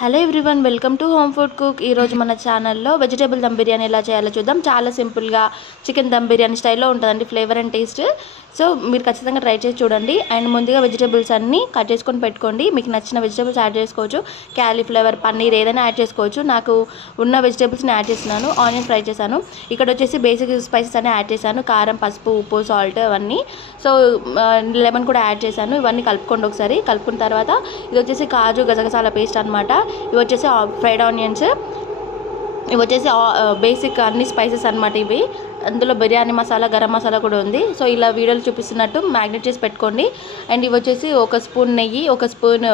Hello everyone, welcome to home food cook. ఈరోజు మన ఛానల్లో వెజిటేబుల్ దమ్ బిర్యానీ ఎలా చేయాలో చూద్దాం. చాలా సింపుల్గా చికెన్ దమ్ బిర్యానీ స్టైల్లో ఉంటుందండి, ఫ్లేవర్ అండ్ టేస్ట్. సో మీరు ఖచ్చితంగా ట్రై చేసి చూడండి. అండ్ ముందుగా వెజిటేబుల్స్ అన్నీ కట్ చేసుకొని పెట్టుకోండి. మీకు నచ్చిన వెజిటేబుల్స్ యాడ్ చేసుకోవచ్చు. క్యాలీఫ్లవర్, పన్నీర్ ఏదైనా యాడ్ చేసుకోవచ్చు. నాకు ఉన్న వెజిటేబుల్స్ని యాడ్ చేస్తున్నాను. ఆనియన్ ఫ్రై చేశాను. ఇక్కడ వచ్చేసి బేసిక్ స్పైసెస్ అన్నీ యాడ్ చేశాను. కారం, పసుపు, ఉప్పు, సాల్ట్ అవన్నీ. సో లెమన్ కూడా యాడ్ చేశాను. ఇవన్నీ కలుపుకోండి ఒకసారి. కలుపుకున్న తర్వాత ఇది వచ్చేసి కాజు గసగసాల పేస్ట్ అనమాట. ఇవి వచ్చేసి ఫ్రైడ్ ఆనియన్స్, ఇవి వచ్చేసి బేసిక్ అన్ని స్పైసెస్ అనమాట. ఇవి అందులో బిర్యానీ మసాలా, గరం మసాలా కూడా ఉంది. సో ఇలా వీడియోలు చూపిస్తున్నట్టు మ్యాగ్నెట్ చేసి పెట్టుకోండి. అండ్ ఇవి వచ్చేసి ఒక స్పూన్ నెయ్యి, ఒక స్పూన్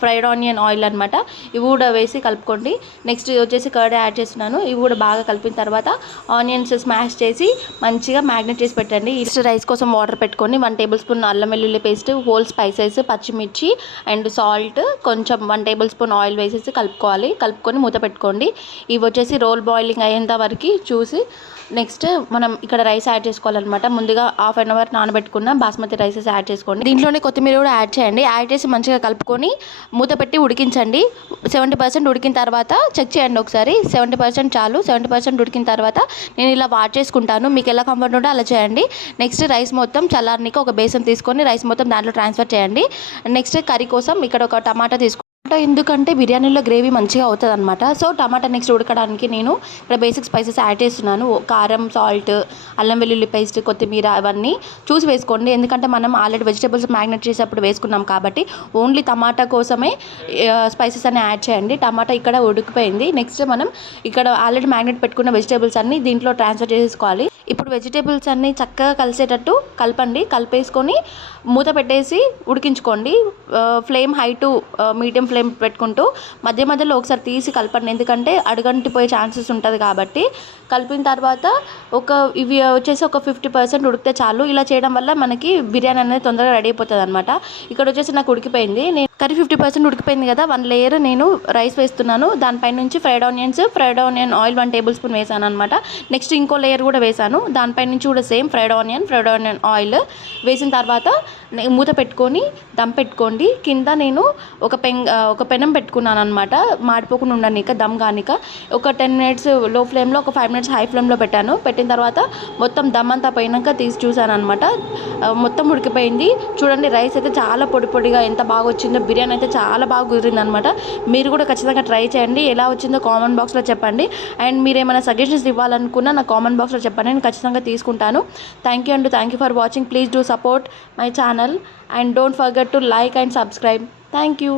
ఫ్రైడ్ ఆనియన్ ఆయిల్ అనమాట. ఇవి కూడా వేసి కలుపుకోండి. నెక్స్ట్ ఇది వచ్చేసి కర్డ్ యాడ్ చేస్తున్నాను. ఇవి కూడా బాగా కలిపిన తర్వాత ఆనియన్స్ స్మాష్ చేసి మంచిగా మ్యాగ్నెట్ చేసి పెట్టండి. నెక్స్ట్ రైస్ కోసం వాటర్ పెట్టుకొని 1 టేబుల్ స్పూన్ అల్లం వెల్లుల్లి పేస్ట్, హోల్ స్పైసెస్, పచ్చిమిర్చి అండ్ సాల్ట్, కొంచెం 1 టేబుల్ స్పూన్ ఆయిల్ వేసేసి కలుపుకోవాలి. కలుపుకొని మూత పెట్టుకోండి. ఇవి వచ్చేసి రోల్ బాయిలింగ్ అయ్యేంత వరకు చూసి నెక్స్ట్ మనం ఇక్కడ రైస్ యాడ్ చేసుకోవాలన్నమాట. ముందుగా హాఫ్ అన్ అవర్ నానబెట్టుకున్న బాస్మతి రైసెస్ యాడ్ చేసుకోండి. దీంట్లోనే కొత్తిమీర కూడా యాడ్ చేయండి. యాడ్ చేసి మంచిగా కలుపుకొని మూత పెట్టి ఉడికించండి. 70% ఉడికిన తర్వాత చెక్ చేయండి ఒకసారి. 70% చాలు. 70% ఉడికిన తర్వాత నేను ఇలా వాష్ చేసుకుంటాను. మీకు ఎలా కంఫర్ట్ ఉంటే అలా చేయండి. నెక్స్ట్ రైస్ మొత్తం చల్లారనికి ఒక బేసన్ తీసుకొని రైస్ మొత్తం దాంట్లో ట్రాన్స్ఫర్ చేయండి. నెక్స్ట్ కర్రీ కోసం ఇక్కడ ఒక టమాటా తీసుకొని, ఎందుకంటే బిర్యానీలో గ్రేవీ మంచిగా అవుతుంది అనమాట. సో టమాటా నెక్స్ట్ ఉడకడానికి నేను ఇక్కడ బేసిక్ స్పైసెస్ యాడ్ చేస్తున్నాను. కారం, సాల్ట్, అల్లం వెల్లుల్లి పేస్ట్, కొత్తిమీర అవన్నీ చూసి వేసుకోండి. ఎందుకంటే మనం ఆల్రెడీ వెజిటేబుల్స్ మ్యాగ్నెట్ చేసేటప్పుడు వేసుకున్నాం కాబట్టి ఓన్లీ టమాటా కోసమే స్పైసెస్ అన్ని యాడ్ చేయండి. టమాటా ఇక్కడ ఉడికిపోయింది. నెక్స్ట్ మనం ఇక్కడ ఆల్రెడీ మ్యాగ్నెట్ పెట్టుకున్న వెజిటేబుల్స్ అన్ని దీంట్లో ట్రాన్స్ఫర్ చేసేసుకోవాలి. ఇప్పుడు వెజిటేబుల్స్ అన్నీ చక్కగా కలిసేటట్టు కలపండి. కలిపేసుకొని మూత పెట్టేసి ఉడికించుకోండి. Flame high to medium flame పెట్టుకుంటూ మధ్య మధ్యలో ఒకసారి తీసి కలపండి. ఎందుకంటే అడుగంటిపోయే ఛాన్సెస్ ఉంటుంది కాబట్టి. కలిపిన తర్వాత ఇవి వచ్చేసి ఒక 50% ఉడికితే చాలు. ఇలా చేయడం వల్ల మనకి బిర్యానీ అనేది తొందరగా రెడీ అయిపోతుంది అనమాట. ఇక్కడ వచ్చేసి నాకు ఉడికిపోయింది. కర్రీ 50% ఉడికిపోయింది కదా, 1 లేయర్ నేను రైస్ వేస్తున్నాను. దానిపై నుంచి fried onion oil 1 table spoon వేసాను అనమాట. నెక్స్ట్ ఇంకో లేయర్ కూడా వేసాను. దానిపై నుంచి కూడా సేమ్ ఫ్రైడ్ ఆనియన్ ఆయిల్ వేసిన తర్వాత మూత పెట్టుకొని దమ్ పెట్టుకోండి. కింద నేను ఒక పెనం పెట్టుకున్నాను అనమాట, మాడిపోకుండా ఉండనిక, దమ్ కానిక. ఒక 10 మినిట్స్ లో ఫ్లేమ్లో, ఒక 5 మినిట్స్ హై ఫ్లేమ్లో పెట్టాను. పెట్టిన తర్వాత మొత్తం దమ్ అంతా పోయినాక తీసి చూసాను అనమాట. మొత్తం ఉడికిపోయింది. చూడండి రైస్ అయితే చాలా పొడి పొడిగా ఎంత బాగా వచ్చిందో. బిర్యానీ అయితే చాలా బాగా కుదిరింది అనమాట. మీరు కూడా ఖచ్చితంగా ట్రై చేయండి. ఎలా వచ్చిందో కామెంట్ బాక్స్లో చెప్పండి. అండ్ మీరు ఏమైనా సజెషన్స్ ఇవ్వాలనుకున్నా నా కామెంట్ బాక్స్లో చెప్పండి, నేను ఖచ్చితంగా తీసుకుంటాను. Thank you for watching. Please do support my channel and don't forget to like and subscribe. Thank you.